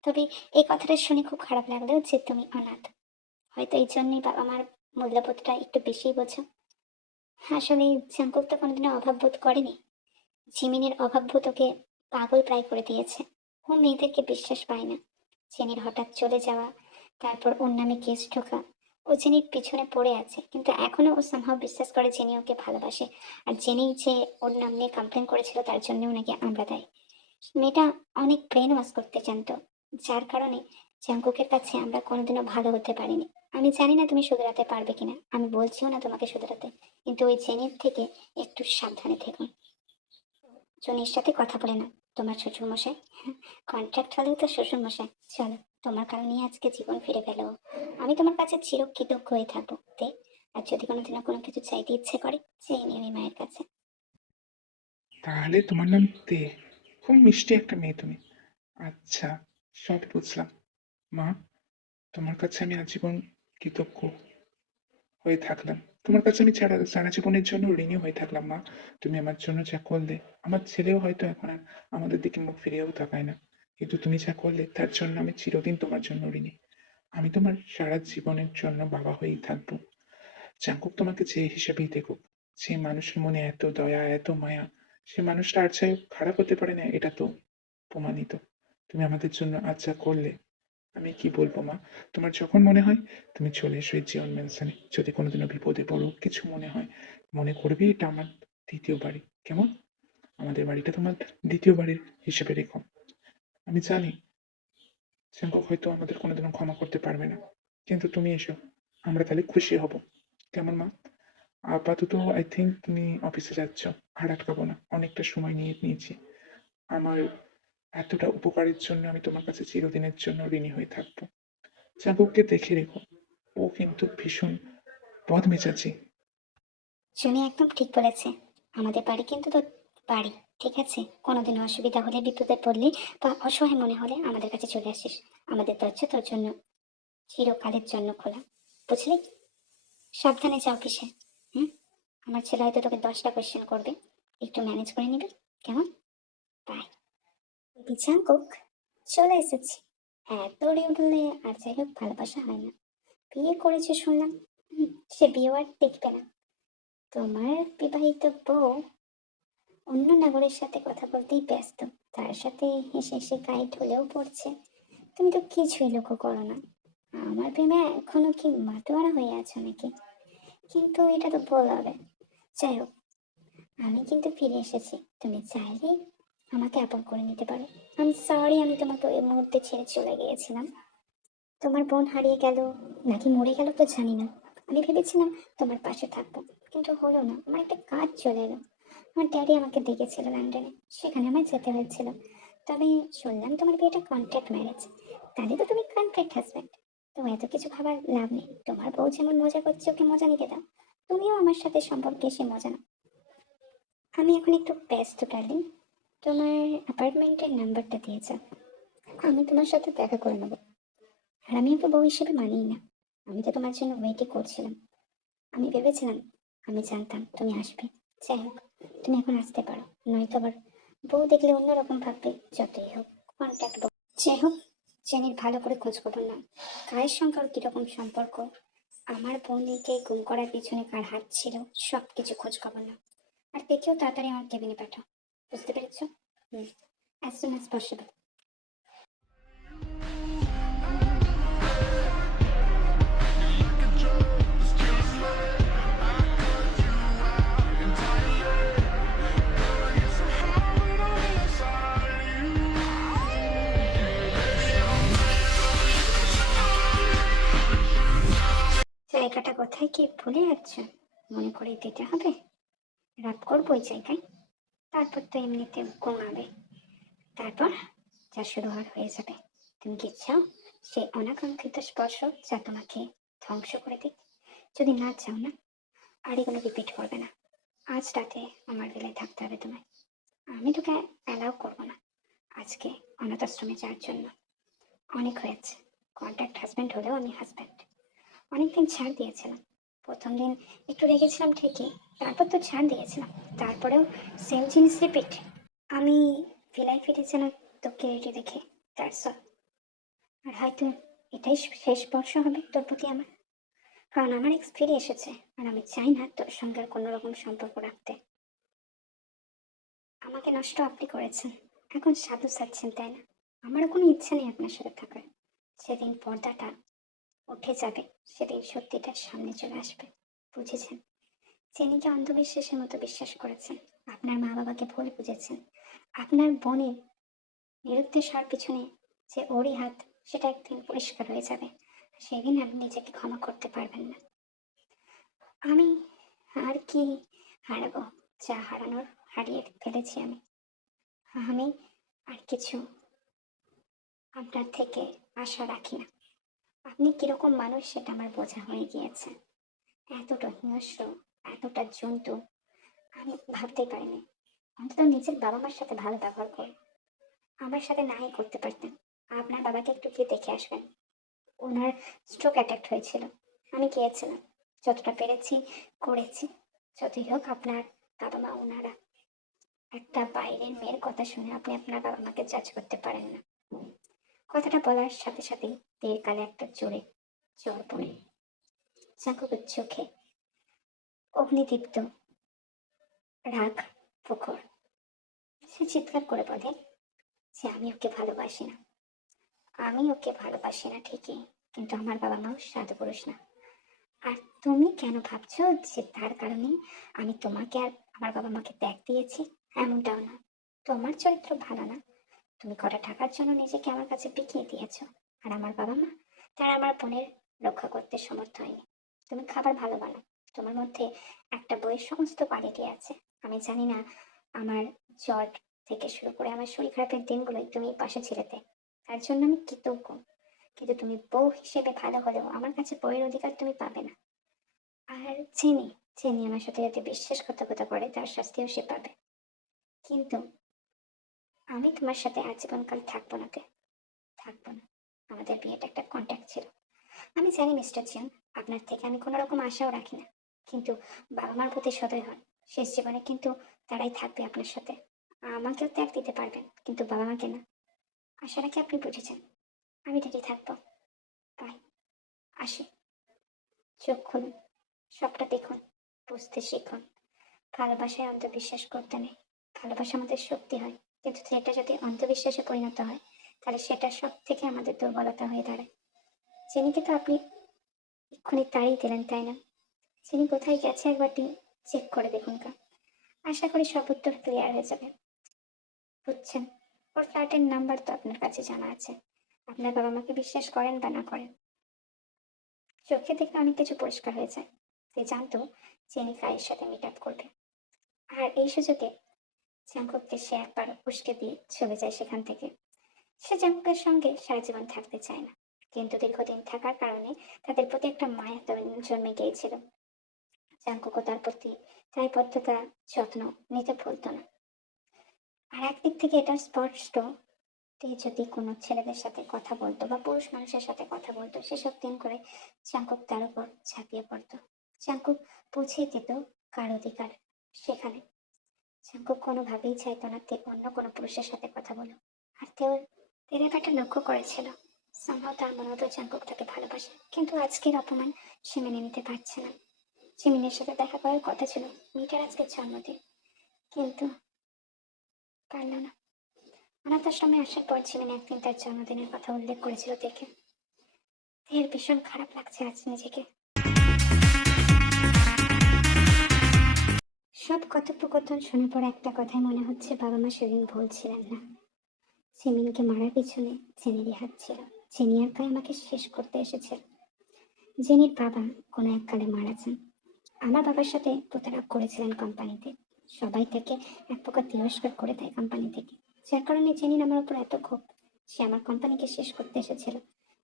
তবে এই কথাটা শুনে খুব খারাপ লাগলো যে তুমি অনাথ। হয়তো এই জন্যই বাবা মার মূল্যবোধটা একটু বেশিই বোঝো। আসলে জাঙ্কুক তো কোনোদিনও অভাব বোধ করেনি। জিমিনের অভাববোধ ওকে পাগল প্রায় করে দিয়েছে। ও মেয়েদেরকে বিশ্বাস পায় না। জেনির হঠাৎ চলে যাওয়া, তারপর ওর নামে কেস ঢোকা, ও জেনির পিছনে পড়ে আছে, কিন্তু এখনো ও সামহাও বিশ্বাস করে জেনি ওকে ভালোবাসে। আর জেনি যে ওর নাম নিয়ে কমপ্লেন করেছিল তার জন্যও নাকি আমরা দায়ী। মেয়েটা অনেক ব্রেন ওয়াশ করতে জানতো, যার কারণে জাঙ্কুকের কাছে আমরা কোনোদিনও ভালো হতে পারিনি। আমি জানি না তুমি শুধরাতে পারবে কিনা, আমি বলছিও না তোমাকে শুধরাতে, কিন্তু ওই জেনির থেকে একটু সাবধানে থেকো। জনির সাথে কথা বলে না তোমার শ্বশুর মশাই। কন্ট্রাক্ট হলেও তো শ্বশুর মশাই। চলো। তোমার কারণে আজকে জীবন ফিরে পেল। আমি তোমার কাছে চিরকৃতজ্ঞ হয়ে থাকবো তে। আর যদি কোনোদিনও কোনো কিছু চাইতে ইচ্ছে করে, চেয়ে নিও এই মায়ের কাছে। তাহলে তোমার নাম তে? খুব মিষ্টি একটা মেয়ে তুমি। আচ্ছা, সব বুঝলাম। মা, তোমার কাছে আমি আজীবন কৃতজ্ঞ হয়ে থাকলাম। তোমার কাছে আমি সারা সারা জীবনের জন্য ঋণী হয়ে থাকলাম মা। তুমি আমার জন্য যা করলে, আমার ছেলেও হয়তো এখন আর আমাদের দিকে মুখ ফিরিয়েও তাকায় না, কিন্তু তুমি যা করলে তার জন্য আমি চিরদিন তোমার জন্য ঋণী। আমি তোমার সারা জীবনের জন্য বাবা হয়েই থাকবো। জাঙ্কুক তোমাকে যে হিসেবেই দেখুক, যে মানুষের মনে এত দয়া এত মায়া, সে মানুষটা আর চাই খারাপ হতে পারে না, এটা তো প্রমাণিত। তুমি আমাদের জন্য আজ যা করলে, আমি কি বলবো মা। তোমার যখন মনে হয় তুমি চলে এসো এই জীবন মেনশনে। যদি কোনোদিনও বিপদে পড়ো, কিছু মনে হয়, মনে করবি এটা আমার দ্বিতীয় বাড়ি। কেমন? আমাদের বাড়িটা তোমার দ্বিতীয় বাড়ির হিসেবে রেখো। আমি জানি জাঙ্কুক হয়তো আমাদের কোনোদিনও ক্ষমা করতে পারবে না, কিন্তু তুমি এসো, আমরা তাহলে খুশি হব। কেমন মা? আপাতত আই থিঙ্ক তুমি অফিসে যাচ্ছ। আর আটকাবো না, অনেকটা সময় নিয়ে নিয়েছি। আমার এতটা উপকারের জন্য আমি তোমার কাছে চিরদিনের জন্য ঋণী হয়ে থাকবো। চাবুককে দেখে রেখো, ও কিন্তু ভীষণ বদমেজাজি। শুনি একদম ঠিক বলেছে। আমাদের বাড়ি কিন্তু তোর বাড়ি, ঠিক আছে? কোনোদিন অসুবিধা হলে, বিপদে পড়লে বা অসহায় মনে হলে আমাদের কাছে চলে আসিস। আমাদের দরজা তোর জন্য চিরকালের জন্য খোলা, বুঝলি? সাবধানে যা অফিসে। হুম। আমার ছেলে হয়তো তোকে 10টা কোয়েশ্চেন করবে, একটু ম্যানেজ করে নিবি। কেমন? বাই। বিচাঙ্কক, চলে এসেছি। হ্যাঁ, তোরে উঠলে আর যাই হোক ভালোবাসা হয় না। বিয়ে করেছে শুনলাম। সে বিয়ে আর টিকবে না। তোমার বিবাহিত বউ অন্য নাগরের সাথে কথা বলতেই ব্যস্ত, তার সাথে হেসে হেসে গায়ে ঢলেও পড়ছে। তুমি তো কিছুই লক্ষ্য করো না। আমার প্রেমে এখনো কি মাতোয়ারা হয়ে আছো নাকি? কিন্তু এটা তো ভুল হবে। যাই হোক, আমি কিন্তু ফিরে এসেছি। তুমি চাইলে আমাকে আপন করে নিতে পারো। আমি সরি, আমি তোমাকে ওই মুহূর্তে ছেড়ে চলে গিয়েছিলাম। তোমার বোন হারিয়ে গেল নাকি মরে গেল তো জানি না। আমি ভেবেছিলাম তোমার পাশে থাকবো, কিন্তু হলো না। আমার একটা কাজ চলে এলো। আমার ড্যাডি আমাকে ডেকেছিল লন্ডনে, সেখানে আমার যেতে হয়েছিল। তবে শুনলাম তোমার বিয়েটা কন্ট্রাক্ট ম্যারেজ। তাহলে তো তুমি কন্ট্রাক্ট হাজব্যান্ড। তো এত কিছু ভাবার লাভ নেই। তোমার বউ যেমন মজা করছে, ওকে মজা নিতে দাও। তুমিও আমার সাথে সম্পর্কে এসে মজা নাও। আমি এখন একটু ব্যস্ত ডার্লিং। তোমার অ্যাপার্টমেন্টের নাম্বারটা দিয়ে যাও, আমি তোমার সাথে দেখা করে নেবো। আর আমি ওকে বউ হিসেবে মানিই না। আমি তো তোমার জন্য ওয়েটই করছিলাম। আমি ভেবেছিলাম, আমি জানতাম তুমি আসবে। যাই হোক, তুমি এখন আসতে পারো। নয়তো আবার বউ দেখলে অন্যরকম ভাববে। যতই হোক কন্ট্যাক্ট বউ। যাই হোক, জেনির ভালো করে খোঁজ খবর নাও। কায়ের সঙ্গে ওর কিরকম সম্পর্ক, আমার বোনকে গুম করার পিছনে কার হাত ছিল, সব কিছু খোঁজ খবর নাও। আর দেখেও তাড়াতাড়ি আমার কেবিনে পাঠাও। বুঝতে পেরেছো? হুম। As soon as possible. জায়গাটা কোথায় কি ভুলে যাচ্ছ? মনে করে দিতে হবে। রাত করবো ওই জায়গায়। তারপর তো এমনিতে ঘুমাবে। তারপর যা শুরু হওয়ার হয়ে যাবে। তুমি কি চাও সেই অনাকাঙ্ক্ষিত স্পর্শ যা তোমাকে ধ্বংস করে দিক? যদি না চাও না, আর এগুলো রিপিট করবে না। আজ রাতে আমার বেলায় থাকতে হবে তোমায়। আমি তোকে অ্যালাউ করবো না আজকে অনাথ আশ্রমে যাওয়ার জন্য। অনেক হয়েছে। কন্ট্যাক্ট হাজব্যান্ড হলেও আমি হাজব্যান্ড। অনেকদিন ছাড় দিয়েছিলাম। প্রথম দিন একটু রেগেছিলাম ঠিকই, তারপর তো ছাড় দিয়েছিলাম। তারপরেও সেম জিনিস রিপিট। আমি ভিলায় ফিরেছিলাম তোকে রেডি দেখে, দ্যাটস অল। আর হয়তো এটাই শেষ বর্ষ হবে তোর প্রতি আমার। কারণ আমার এক্স ফিরে এসেছে, আর আমি চাই না তোর সঙ্গে আর কোনো রকম সম্পর্ক রাখতে। আমাকে নষ্ট আপনি করেছেন, এখন সাধু চাচ্ছেন, তাই না? আমারও কোনো ইচ্ছা নেই আপনার সাথে থাকার। যেদিন পর্দাটা উঠে যাবে, সেদিন সত্যিটা সামনে চলে আসবে। বুঝেছেন? চেনিকে অন্ধবিশ্বাসের মতো বিশ্বাস করেছেন। আপনার মা বাবাকে ভুল বুঝেছেন। আপনার বোনের নিরুদ্দেশ হওয়ার পিছনে যে ওরই হাত, সেটা একদিন পরিষ্কার হয়ে যাবে। সেদিন আপনি নিজেকে ক্ষমা করতে পারবেন না। আমি আর কি হারাবো? যা হারানোর হারিয়ে ফেলেছি আমি। আমি আর কিছু আপনার থেকে আশা রাখি না। আপনি কিরকম মানুষ সেটা আমার বোঝা হয়ে গিয়েছে। এতটা হিংস্র, এতটা জন্তু আমি ভাবতেই পারিনি। অন্তত নিজের বাবা মার সাথে ভালো ব্যবহার করুন। আমার সাথে নাই করতে পারতেন। আপনার বাবাকে একটু গিয়ে দেখে আসবেন। ওনার স্ট্রোক অ্যাটাক হয়েছিল। আমি গিয়েছিলাম। যতটা পেরেছি করেছি। যতই হোক আপনার বাবা মা ওনারা। একটা বাইরের মেয়ের কথা শুনে আপনি আপনার বাবা মাকে জাজ করতে পারেন না। কথাটা বলার সাথে সাথেই তীর কালে একটা জোরে জল পড়ে চাকুকের চোখে অগ্নিদীপ্ত রাগ প্রখর। সে চিৎকার করে বলে যে আমি ওকে ভালোবাসি না। আমি ওকে ভালোবাসি না ঠিকই, কিন্তু আমার বাবা মাও সাধু পুরুষ না। আর তুমি কেন ভাবছো যে তার কারণে আমি তোমাকে আর আমার বাবা মাকে ত্যাগ দিয়েছি? এমনটাও না। তোমার চরিত্র ভালো না। তুমি কটা টাকার জন্য নিজেকে আমার কাছে বিকিয়ে দিয়েছো। আর আমার বাবা মা, তারা আমার বোনের রক্ষা করতে সমর্থ হয়নি। তুমি খাবার ভালো বানাও। তোমার মধ্যে একটা বইয়ের সমস্ত কোয়ালিটি আছে। আমি জানি না আমার জ্বর থেকে শুরু করে আমার শরীর খারাপের দিনগুলোই তুমি পাশে ছিলে। তার জন্য আমি কৃতজ্ঞ। কিন্তু তুমি বউ হিসেবে ভালো হলেও আমার কাছে বইয়ের অধিকার তুমি পাবে না। আর চিনি, চিনি আমার সাথে যাতে বিশ্বাসঘাতকতা করে তার শাস্তিও সে পাবে। কিন্তু আমি তোমার সাথে আজীবনকাল থাকবো না তে, থাকবো না। আমাদের বিয়েটা একটা কন্ট্যাক্ট ছিল। আমি জানি মিস্টার জন, আপনার থেকে আমি কোনো রকম আশাও রাখি না। কিন্তু বাবা মার প্রতি সদয় হন। শেষ জীবনে কিন্তু তারাই থাকবে আপনার সাথে। আমাকেও ত্যাগ দিতে পারবেন, কিন্তু বাবা মাকে না। আশা রাখি আপনি বুঝেছেন। আমি রেডি থাকবো। বাই। আসি। চোখ খুলুন। সবটা দেখুন। বুঝতে শিখুন। ভালোবাসায় অন্ধবিশ্বাস করতে নেই। ভালোবাসা আমাদের শক্তি হয়, কিন্তু সেটা যদি অন্ধবিশ্বাসে পরিণত হয় তাহলে সেটা সব থেকে আমাদের দুর্বলতা হয়ে দাঁড়ায়। চিনিকে তো আপনি এক্ষুনি তাড়িয়ে দিলেন, তাই না? চিনি কোথায় গেছে একবারটি চেক করে দেখুন কা। আশা করি সব উত্তর ক্লিয়ার হয়ে যাবে। বুঝছেন? ওর ফ্ল্যাটের নাম্বার তো আপনার কাছে জানা আছে। আপনার বাবা মাকে বিশ্বাস করেন বা না করেন, চোখে দেখলে অনেক কিছু পরিষ্কার হয়ে যায়। সে জানতো চিনি কায়ের সাথে মিট আপ করবে। আর এই সুযোগে জাঙ্কুককে সে একবার উস্কে দিয়ে চলে যায় সেখান থেকে। সে জাঙ্কুকের সঙ্গে সারা জীবন থাকতে চায় না, কিন্তু দীর্ঘদিন থাকার কারণে তাদের প্রতি একটা মায়া জন্মে গিয়েছিল। জাঙ্কুকও তার প্রতি দায়বদ্ধতা যত্ন নিতে ভুলতো না। আর একদিক থেকে এটা স্পষ্ট, তে যদি কোনো ছেলেদের সাথে কথা বলতো বা পুরুষ মানুষের সাথে কথা বলতো, সেসব দিন করে জাঙ্কুক তার উপর ঝাঁপিয়ে পড়তো। জাঙ্কুক পৌঁছে দিত কার অধিকার সেখানে। জাঙ্কুক কোনোভাবেই চাইতো না তে অন্য কোনো পুরুষের সাথে কথা বলো। আর তেরে ব্যাপারটা লক্ষ্য করেছিল। সম্ভব তার মনে হতো জাঙ্কুক তাকে ভালোবাসে, কিন্তু আজকের অপমান সে মেনে নিতে পারছে না। জিমিনের সাথে দেখা করার কথা ছিল, মেয়েটার আজকের জন্মদিন, কিন্তু পারল না। অনাথ আশ্রমে আসার পর জিমিন একদিন তার জন্মদিনের কথা উল্লেখ করেছিল দেখে এর ভীষণ খারাপ লাগছে আজ নিজেকে। সব কথোপকথন শোনার পর একটা কথাই মনে হচ্ছে, বাবা মা সেদিন ভুল ছিলেন না। জিমিনকে মারার পিছনে জেনেরই হাত ছিল। জেনি আর তাই আমাকে শেষ করতে এসেছিল। জেনির বাবা কোনো এককালে মারা যান। আমার বাবার সাথে প্রতারক করেছিলেন কোম্পানিতে। সবাই তাকে এক প্রকার তিরস্কার করে দেয় কোম্পানি থেকে, যার কারণে জেনির আমার উপর এত ক্ষোভ। সে আমার কোম্পানিকে শেষ করতে এসেছিল।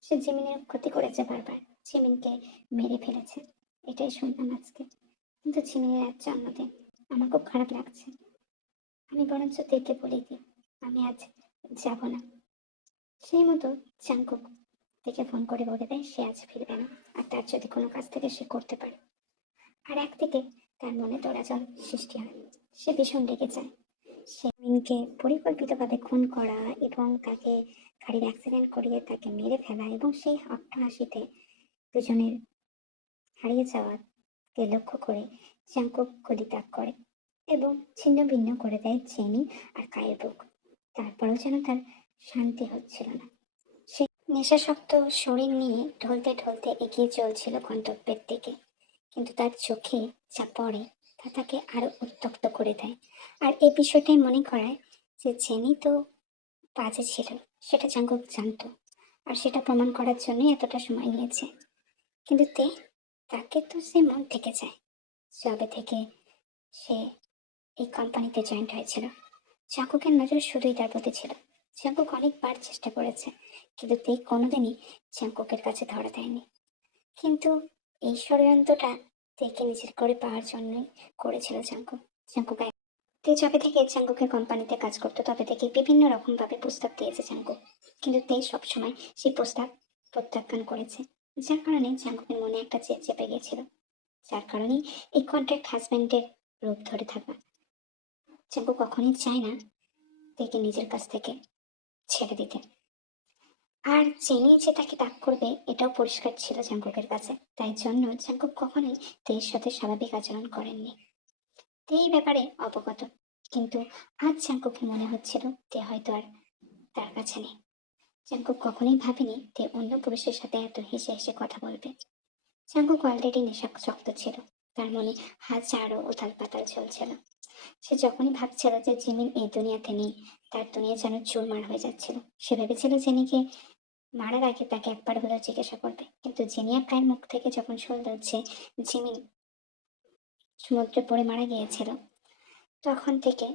সে জিমিনের ক্ষতি করেছে বারবার, জিমিনকে মেরে ফেলেছে। এটাই শুনলাম আজকে। কিন্তু জিমিনের আজ জন্মদিন, আমার খুব খারাপ লাগছে। আমি বরঞ্চ দেখে বলে দিই আমি আজ যাব না। সেই মতো চাঙ্কুক দেখে ফোন করে বলে দেয় সে আজ ফিরবে না, আর তার যদি কোনো কাজ থেকে সে করতে পারে। আর একদিকে তার মনে দৌড়াজল সৃষ্টি হয়। সে ভীষণ রেগে যায়। সে মিনকে পরিকল্পিতভাবে খুন করা এবং তাকে গাড়ির অ্যাক্সিডেন্ট করিয়ে তাকে মেরে ফেলা এবং সেই অট্টহাসিতে দুজনের হারিয়ে যাওয়াকে লক্ষ্য করে জাঙ্কুক গুলি তাক করে এবং ছিন্ন ভিন্ন করে দেয় চেনি আর কায়ের বুক। তারপরেও যেন তার শান্তি হচ্ছিল না। সে নেশাসক্ত শরীর নিয়ে ঢলতে ঢলতে এগিয়ে চলছিল গন্তব্যের দিকে, কিন্তু তার চোখে যা পড়ে তা তাকে আরো উত্তপ্ত করে দেয়। আর এই বিষয়টাই মনে করায় যে জেনি তো বাজে ছিল, সেটা জাঙ্কুক জানতো। আর সেটা প্রমাণ করার জন্যই এতটা সময় নিয়েছে। কিন্তু তাকে তো সে মন থেকে চায়। যবে থেকে সে এই কোম্পানিতে জয়েন্ট হয়েছিল, জাঙ্কুকের নজর শুধুই তার প্রতি ছিল। জাঙ্কুক অনেকবার চেষ্টা করেছে, কিন্তু তে কোনোদিনই জাঙ্কুকের কাছে ধরা দেয়নি। কিন্তু এই ষড়যন্ত্রটা তেকে নিজের করে পাওয়ার জন্যই করেছিল জাঙ্কুক। জাঙ্কুক তে যবে থেকে জাঙ্কুকের কোম্পানিতে কাজ করতো তবে থেকে বিভিন্ন রকম ভাবে প্রস্তাব দিয়েছে জাঙ্কুক, কিন্তু তে সবসময় সেই প্রস্তাব প্রত্যাখ্যান করেছে। যার কারণে জাঙ্কুকের মনে একটা জেদ চেপে গিয়েছিল, যার কারণেই এই কন্ট্রাক্ট হাজবেন্ডের রূপ ধরে থাকা। জাঙ্কুক কখনোই চায় না তেকে নিজের কাছ থেকে ছেড়ে দিতে। আর চেনি যে তাকে তাক করবে এটাও পরিষ্কার ছিল জাঙ্কুকের কাছে, তাই জন্য জাঙ্কুক কখনোই তের সাথে স্বাভাবিক আচরণ করেননি। তে এই ব্যাপারে অবগত, কিন্তু আজ জাঙ্কুকের মনে হচ্ছিল তে হয়তো আর তার কাছে নেই। জাঙ্কুক কখনোই ভাবেনি তে অন্য পুরুষের সাথে এত হেসে হেসে কথা বলবে। জাঙ্কুক অলরেডি নেশাসক্ত ছিল, তার মনে হাজারো উথাল পাতাল চলছিল। সে যখনই ভাবছিল যে জিমিন এই দুনিয়াতে নেই, তার দুনিয়া যেন চুরমার হয়ে যাচ্ছিল। সে ভেবেছিল জেনিকে মারার আগে তাকে একবার হলেও জিজ্ঞাসা করবে, কিন্তু জেনিয়ার কায়ের মুখ থেকে যখন শুনল যে জিমিন সমুদ্রে পড়ে মারা গিয়েছিল, তখন থেকে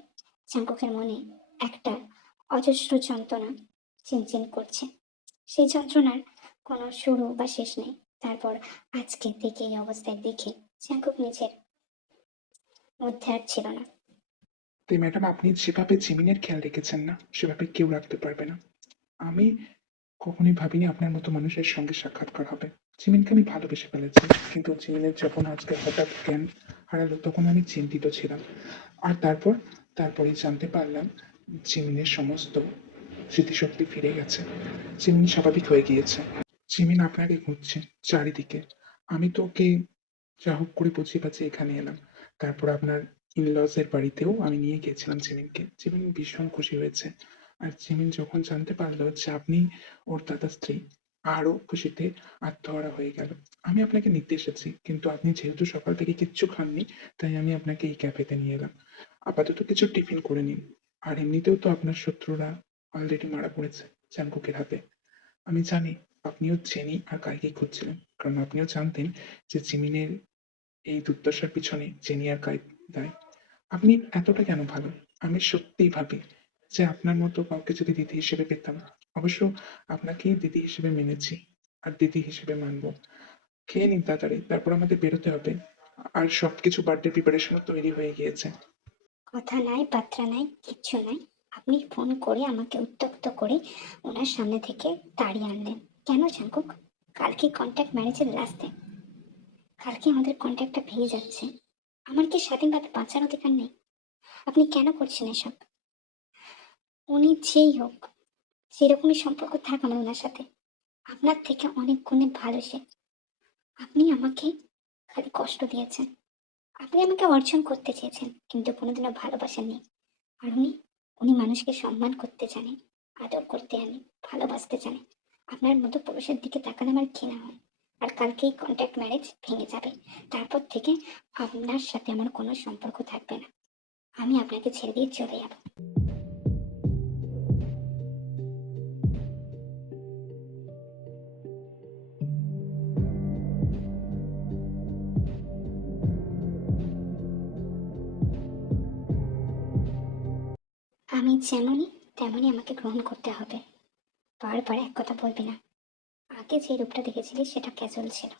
জাঙ্কুকের মনে একটা অজস্র যন্ত্রণা চিনচিন করছে। সেই যন্ত্রণার কোনো শুরু বা শেষ নেই। তারপর আজকে থেকে এই অবস্থায় দেখে জাঙ্কুক নিজের মধ্যে আর ছিল না। তো ম্যাডাম, আপনি যেভাবে জিমিনের খেয়াল রেখেছেন না, সেভাবে কেউ রাখতে পারবে না। আমি কখনোই ভাবিনি আপনার মতো মানুষের সঙ্গে সাক্ষাৎকার হবে। জিমিনকে আমি ভালোবেসে ফেলেছি, কিন্তু জিমিনের যখন আজকে হঠাৎ জ্ঞান হারালো তখন আমি চিন্তিত ছিলাম। আর তারপরেই জানতে পারলাম জিমিনের সমস্ত স্মৃতিশক্তি ফিরে গেছে। জিমিন স্বাভাবিক হয়ে গিয়েছে। জিমিন আপনাকে খুঁজছে চারিদিকে। আমি তো ওকে যা হোক করে বুঝিয়ে বাজিয়ে এখানে এলাম। তারপর আপনার ইনলজ এর বাড়িতেও আমি নিয়ে গিয়েছিলাম জিমিনকে। জিমিন ভীষণ খুশি হয়েছে। আর জিমিন যখন জানতে পারলো যে আপনি ওর দাদা স্ত্রী, আরো খুশিতে আত্মহারা হয়ে গেল। আমি আপনাকে নিতে এসেছি, কিন্তু আপনি যেহেতু সকাল থেকে কিচ্ছু খাননি, তাই আমি আপনাকে এই ক্যাফেতে নিয়ে এলাম। আপাতত কিছু টিফিন করে নিন। আর এমনিতেও তো আপনার শত্রুরা অলরেডি মারা পড়েছে জাঙ্কুকের হাতে। আমি জানি আপনিও জেনি আর কাইকে খুঁজছিলেন, কারণ আপনিও জানতেন যে জিমিনের এই দুর্দশার পিছনে জেনি আর কাই দায়ী। আপনি এতটা কেন ভালো? আমি সত্যিই ভাবি যে আপনার মতো কাউকে যদি দিদি হিসেবে পেতাম, অবশ্য আপনাকেই দিদি হিসেবে মেনেছি আর দিদি হিসেবে মানবো। খেয়ে নিন তাড়াতাড়ি, তারপর আমাদের বেরোতে হবে। আর সবকিছু বার্থডে প্রিপারেশনও তৈরি হয়ে গিয়েছে। কথা নাই, বার্তা নাই, কিচ্ছু নাই। আপনি ফোন করে আমাকে উত্ত্যক্ত করে ওনার সামনে থেকে তাড়িয়ে আনলেন কেন জাঙ্কুক? কালকে কন্ট্যাক্ট ম্যারেজের লাস্ট দিন, কালকে আমাদের কন্ট্যাক্টটা ভেঙে যাচ্ছে। আমার কি স্বাধীনভাবে বাঁচার অধিকার নেই? আপনি কেন করছেন এসব? উনি যেই হোক, সেরকমই সম্পর্ক থাক আমার ওনার সাথে। আপনার থেকে অনেক গুণে ভালো সে। আপনি আমাকে খালি কষ্ট দিয়েছেন। আপনি আমাকে অর্জন করতে চেয়েছেন, কিন্তু কোনোদিনও ভালোবাসেননি। আর উনি উনি মানুষকে সম্মান করতে জানে, আদর করতে জানে, ভালোবাসতে জানে। আপনার মতো পুরুষের দিকে তাকালে আমার ঘৃণা হয়। আর কালকেই কন্ট্যাক্ট ম্যারেজ ভেঙে যাবে। তারপর থেকে আপনার সাথে আমার কোনো সম্পর্ক থাকবে না। আমি আপনাকে ছেড়ে দিয়ে চলে যাব। আমি যেমনই তেমনই আমাকে গ্রহণ করতে হবে। বারবার এক কথা বলবি না। আগে যে রূপটা দেখেছিলি সেটা ক্যাজুয়াল ছিল।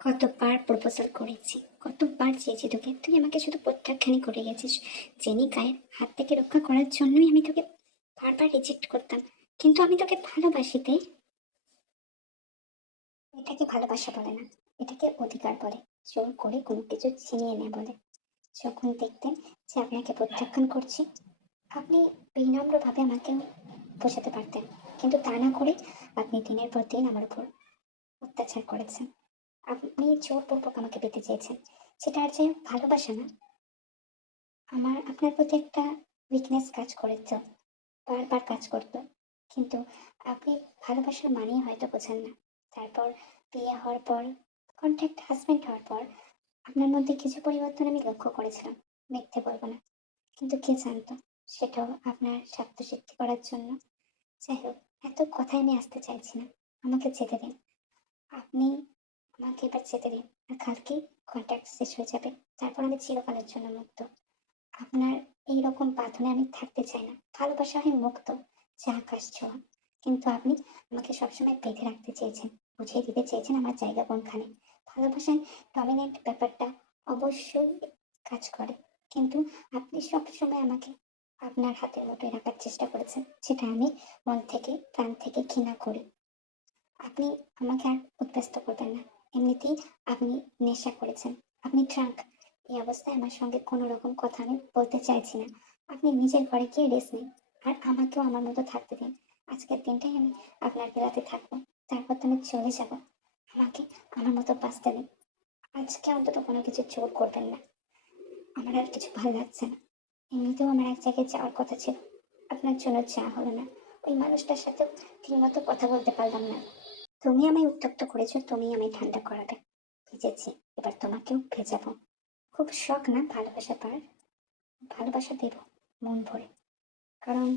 কতবার প্রপোজাল করেছি, কতবার চেয়েছি তোকে, তুই আমাকে শুধু প্রত্যাখ্যানই করে গেছিস। জেনি গায়ের হাত থেকে রক্ষা করার জন্যই আমি তোকে বারবার রিজেক্ট করতাম, কিন্তু আমি তোকে ভালোবাসিতে। এটাকে ভালোবাসা বলে না, এটাকে অধিকার বলে। জোর করে কোনো কিছু ছিনিয়ে নেয় বলে। যখন দেখতেন যে আপনাকে প্রত্যাখ্যান করছি, আপনি বিনম্রভাবে আমাকে বোঝাতে পারতেন, কিন্তু তা না করে আপনি দিনের পর দিন আমার উপর অত্যাচার করেছেন। আপনি জোরপূর্বক আমাকে পেতে চেয়েছেন, সেটা আর যে ভালোবাসা না। আমার আপনার প্রতি একটা উইকনেস কাজ করেছে, বারবার কাজ করতো, কিন্তু আপনি ভালোবাসার মানেই হয়তো বোঝেন না। তারপর বিয়ে হওয়ার পর, কন্ট্যাক্ট হাজবেন্ড হওয়ার পর আপনার মধ্যে কিছু পরিবর্তন আমি লক্ষ্য করেছিলাম, মিথ্যে বলবো না। কিন্তু কে জানতো সেটাও আপনার স্বার্থ সিদ্ধি করার জন্য। যাই হোক, এত কথায় আমি আসতে চাইছি না, আমাকে যেতে দিন। আপনি আমাকে এবার যেতে দিন। আর কালকেই কন্ট্যাক্ট শেষ হয়ে যাবে, তারপর আমি চিরকালের জন্য মুক্ত। আপনার এইরকম বাঁধনে আমি থাকতে চাই না। ভালোবাসা হয় মুক্ত, যা আকাশ ছোঁয়া। কিন্তু আপনি আমাকে সবসময় বেঁধে রাখতে চেয়েছেন, বুঝিয়ে দিতে চেয়েছেন আমার জায়গা কোনখানে। ভালোবাসায় ডমিনেন্ট ব্যাপারটা অবশ্যই কাজ করে, কিন্তু আপনি সবসময় আমাকে আপনার হাতের মুঠোয় রাখার চেষ্টা করেছেন, যেটা আমি মন থেকে প্রাণ থেকে ঘৃণা করি। আপনি আমাকে আর উদ্ব্যস্ত করবেন না। এমনিতেই আপনি নেশা করেছেন। আপনি ড্রাঙ্ক। এই অবস্থায় আমার সঙ্গে কোনো রকম কথা আমি বলতে চাইছি না। আপনি নিজের ঘরে গিয়ে রেস্ট নিন। আর আমাকেও আমার মতো থাকতে দিন। আজকের দিনটাই আমি আপনার বেলাতে থাকবো। তারপর তো আমি চলে যাব। আমাকে আমার মতো বাঁচতে দিন। আজকে অন্তত কোনো কিছু জোর করবেন না। আমার আর কিছু ভালো লাগছে না। এমনিতেও আমার এক জায়গায় যাওয়ার কথা ছিল। আপনার জন্য যা হলো না। ওই মানুষটার সাথেও ঠিকমতো কথা বলতে পারলাম না। তুমি আমায় উত্তপ্ত করেছো, তুমি আমায় ঠান্ডা করাবে। ভিজেছি, এবার তোমাকেও ভেজাবো। খুব শখ না ভালোবাসা পাওয়ার? ভালোবাসা দেব মন ভরে। কারণ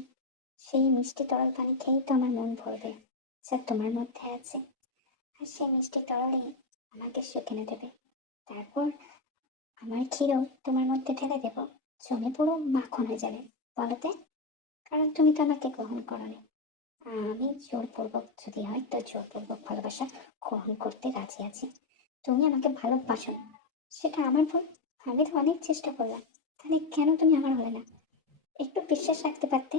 সেই মিষ্টি তরল পানি খেয়েই তো আমার মন ভরবে, যা তোমার মধ্যে আছে। আর সেই মিষ্টি তরলই আমাকে শুকিয়ে দেবে। তারপর আমার ক্ষীরও তোমার মধ্যে ঢেলে দেব, জমে পুরো মাখন হয়ে যাবে। বলতে, কারণ তুমি তো আমাকে গ্রহণ করোনি। আমি জোরপূর্বক, যদি হয় তো জোরপূর্বক ভালোবাসা গ্রহণ করতে রাজি আছি। তুমি আমাকে ভালোবাসো না, সেটা আমার ভুল। আমি তো অনেক চেষ্টা করলাম, তাহলে কেন তুমি আমার হলে না? একটু বিশ্বাস রাখতে পারতে।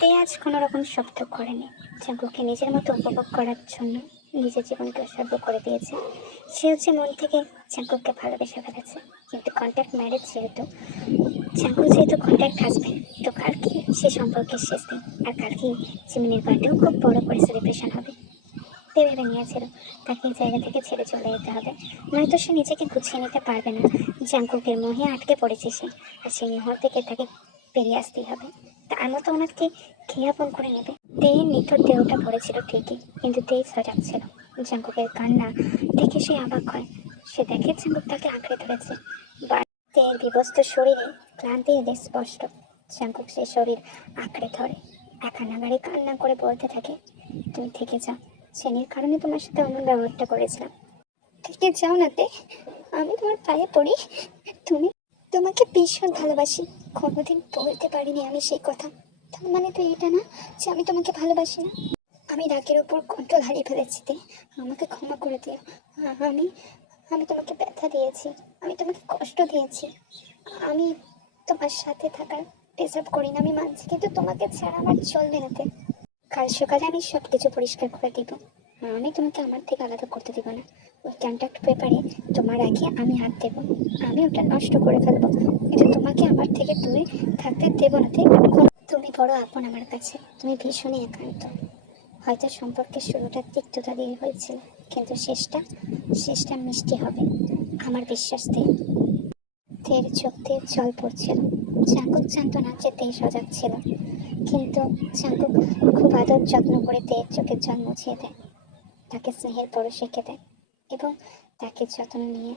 তে আজ কোনো রকম শব্দ করেনি। জাঙ্কুকে নিজের মতো উপভোগ করার জন্য নিজের জীবনকে উৎসর্গ করে দিয়েছে। সে হচ্ছে মন থেকে জাঙ্কুককে ভালোবেসে ফেলেছে। কিন্তু কন্ট্যাক্ট ম্যারেজ যেহেতু কন্ট্যাক্ট হাজবেন্ড, তো কালকে সে সম্পর্কের শেষ দিন। আর কালকেই জিমিনের বার্থডেও খুব বড় করে সেলিব্রেশন হবে। সে ভেবে নিয়েছিল তাকে এই জায়গা থেকে ছেড়ে চলে যেতে হবে, নয়তো সে নিজেকে গুছিয়ে নিতে পারবে না। জাঙ্কুকের মোহে আটকে পড়েছে সে, আর সেই মোহ থেকে তাকে বেরিয়ে আসতেই হবে। তার মতো ওনাকে কে আপন করে নেবে? তেই নিথর দেহটা পড়েছিল ঠিকই, কিন্তু তেই সজাগ ছিল। জাঙ্কুকের কান্না দেখে সে অবাক হয়। সে দেখে জাঙ্কুক তাকে আঁকড়ে ধরেছে। তের বিবস্ত্র শরীরে ক্লান্তি এদের স্পষ্ট। জাঙ্কুক সে শরীর আঁকড়ে ধরে, একা নাগাড়ে কান্না করে বলতে থাকে, তুমি থেকে যাও। চেনির কারণে তোমার সাথে অমন ব্যবহারটা করেছিলাম। থেকে যাও না তে, আমি তোমার পায়ে পড়ি। তুমি, তোমাকে ভীষণ ভালোবাসি। কোনোদিন বলতে পারিনি আমি সেই কথা। তার মানে তো এটা না যে আমি তোমাকে ভালোবাসি না। আমি রাগের উপর কন্ট্রোল হারিয়ে ফেলেছি তে, আমাকে ক্ষমা করে দিও। আমি আমি তোমাকে ব্যথা দিয়েছি, আমি তোমাকে কষ্ট দিয়েছি। আমি তোমার সাথে থাকার ডিজার্ভ করি না, আমি মানছি, কিন্তু তোমাকে ছাড়া আমার চলবে না তে। কাল সকালে আমি সব কিছু পরিষ্কার করে দিব। আমি তোমাকে আমার থেকে আলাদা করতে দিব না। ওই কন্ট্যাক্ট পেপারে তোমার আগে আমি হাত দেবো, আমি ওটা নষ্ট করে ফেলবো, কিন্তু তোমাকে আমার থেকে দূরে থাকতে দেবো না। তুমি বড় আপন আমার কাছে, তুমি ভীষণই একান্ত। হয়তো সম্পর্কের শুরুটা তিক্ততা দিয়ে হয়েছিল, কিন্তু শেষটা মিষ্টি হবে, আমার বিশ্বাস দেয়। তের চোখ দিয়ে জল পড়ছিল। চাঙ্কুক জানতো না যে তে সজাগ ছিল, কিন্তু চাঙ্কুক খুব আদর যত্ন করে তের চোখের জল মুছিয়ে দেয়, তাকে স্নেহের পরশ এঁকে দেয় এবং তাকে যত্ন নিয়ে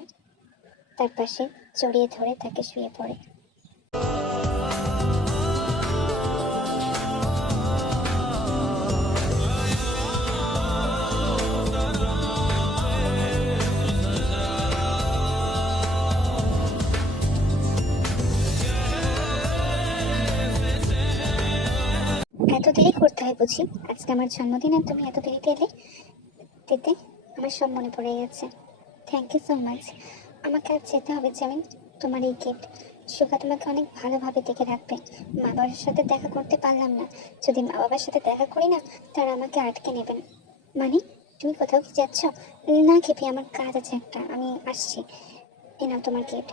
তার পাশে জড়িয়ে ধরে তাকে শুয়ে পড়ে। এত দেরি করতে হয় বুঝি? আজকে আমার জন্মদিন আর তুমি এত দেরিতে এলে। তেতে আমার সব মনে পড়ে গেছে। Thank you so much. আমাকে আজ যেতে হবে জামিন। তোমার এই গিফট সুখা তোমাকে অনেক ভালোভাবে দেখে রাখবে। মা বাবার সাথে দেখা করতে পারলাম না, যদি মা বাবার সাথে দেখা করি না, তারা আমাকে আটকে নেবেন। মানে, তুমি কোথাও কি যাচ্ছ? না খেপি, আমার কাজ আছে একটা, আমি আসছি। এ নাও তোমার গিফট।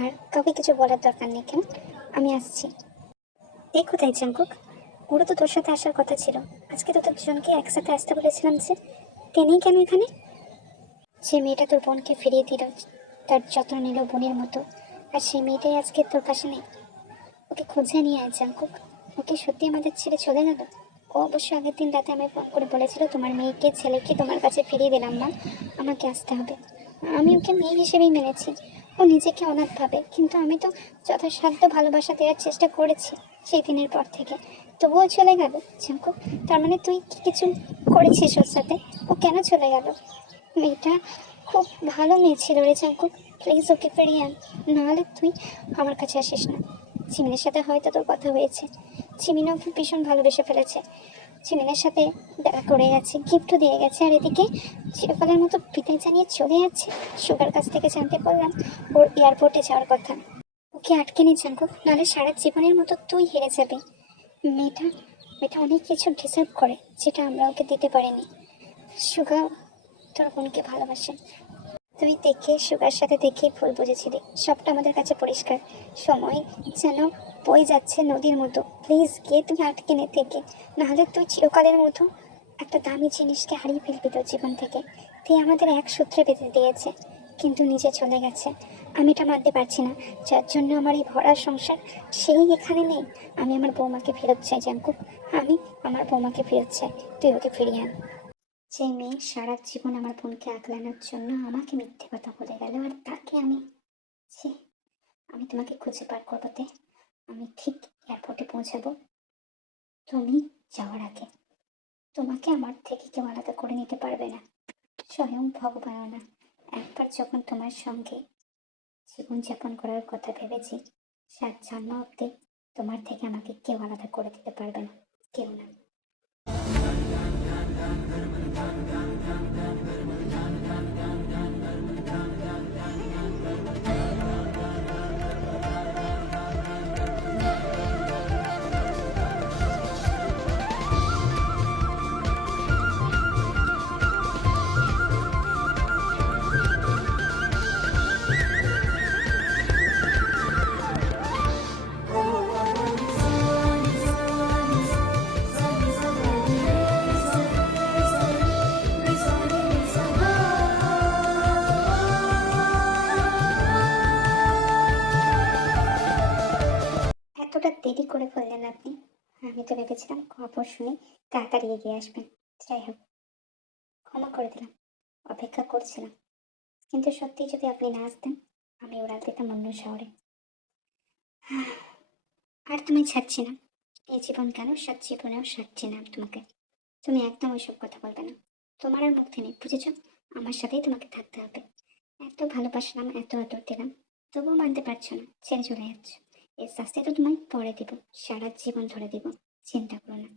আর কাউকে কিছু বলার দরকার নেই, কেন? আমি আসছি। এই কোথায় জাঙ্কুক? ওরা তো তোর সাথে আসার কথা ছিল। আজকে তো তোর দুজনকে একসাথে আসতে বলেছিলাম, যে তিনি কেন এখানে? যে মেয়েটা তোর বোনকে ফিরিয়ে দিল, তার যত্ন নিল বোনের মতো, আর সেই মেয়েটাই আজকে তোর পাশে নেই। ওকে খুঁজে নিয়ে আয় জাঙ্কুক। ওকে সত্যি আমাদের ছেড়ে চলে গেল? ও অবশ্য আগের দিন রাতে আমায় ফোন করে বলেছিল, তোমার মেয়েকে ছেলেকে তোমার কাছে ফিরিয়ে দিলাম মা, আমাকে আসতে হবে। আমি ওকে মেয়ে হিসেবেই মেনেছি। ও নিজেকে অনাথ ভাবে, কিন্তু আমি তো যথাসাধ্য ভালোবাসা দেওয়ার চেষ্টা করেছি সেই দিনের পর থেকে। তবুও চলে গেল জাঙ্কুক। তার মানে তুই কি কিছু করেছিস ওর সাথে? ও কেন চলে গেল? মেয়েটা খুব ভালো মেয়ে ছিল রে জাঙ্কুক। প্লিজ ওকে ফিরিয়ে আন, নাহলে তুই আমার কাছে আসিস না। চিমিনের সাথে হয়তো তোর কথা হয়েছে। চিমিনও ভীষণ ভালোবেসে ফেলেছে। চিমিনের সাথে দেখা করে গেছে, গিফটও দিয়ে গেছে, আর এদিকে চিরকালের মতো বিদায় জানিয়ে চলে যাচ্ছে। সুগার কাছ থেকে জানতে পারলাম ওর এয়ারপোর্টে যাওয়ার কথা। ওকে আটকে নি জাঙ্কুক, নাহলে সারা জীবনের মতো তুই হেরে যাবি। মেয়েটা মেয়েটা অনেক কিছু ডিজার্ভ করে, যেটা আমরা ওকে দিতে পারিনি। সুগা তোর বোনকে ভালোবাসে। তুই দেখে সুগার সাথে দেখেই ভুল বুঝেছিলি। সবটা আমাদের কাছে পরিষ্কার। সময় যেন বয়ে যাচ্ছে নদীর মতো। প্লিজ গিয়ে তুই আটকে নে থেকে, নাহলে তুই চিরকালের মতো একটা দামি জিনিসকে হারিয়ে ফেলবি তোর জীবন থেকে। তুই আমাদের এক সূত্রে বেঁধে দিয়েছে, কিন্তু নিজে চলে গেছে। আমি এটা মানতে পারছি না। যার জন্য আমার এই ভরা সংসার, সেই এখানে নেই। আমি আমার বৌমাকে ফেরত চাই জাঙ্কুক। আমি আমার বৌমাকে ফেরত চাই। তুই ওকে ফিরিয়ে আন। যে মেয়ে সারা জীবন আমার বোনকে আগলানোর জন্য আমাকে মিথ্যে কথা বলে গেল, আর তাকে আমি, ছি, আমি তোমাকে খুঁজে পার করবোতে। আমি ঠিক এয়ারপোর্টে পৌঁছাবো। তুমি যাওয়ার আগে তোমাকে আমার থেকে কেউ আলাদা করে নিতে পারবে না, স্বয়ং ভগবানও না। একবার যখন তোমার সঙ্গে জীবনযাপন করার কথা ভেবেছি, 7 জন্ম অব্দি তোমার থেকে আমাকে কেউ আলাদা করে দিতে পারবে না, কেউ না। এতটা দেরি করে ফেললেন আপনি। আমি তো ভেবেছিলাম খবর শুনে তাড়াতাড়ি এগিয়ে আসবেন। যাই হোক, ক্ষমা করে দিলাম। অপেক্ষা করছিলাম, কিন্তু সত্যি যদি আপনি না আসতেন, আমি উড়াল দিতাম অন্য শহরে। আর তুমি ছাড়ছি না। এই জীবন কেন, সাত জীবনেও ছাড়ছি না তোমাকে। তুমি একদম ওইসব কথা বলবে না। তোমার আর মুক্তি নেই, বুঝেছ? আমার সাথেই তোমাকে থাকতে হবে। এত ভালোবাসলাম, এত আদর দিলাম, তবুও মানতে পারছো না, ছেড়ে চলে যাচ্ছ। এর শাস্তি তো তোমায় পরে দিব, সারা জীবন ধরে দিব। চিন্তা করো না।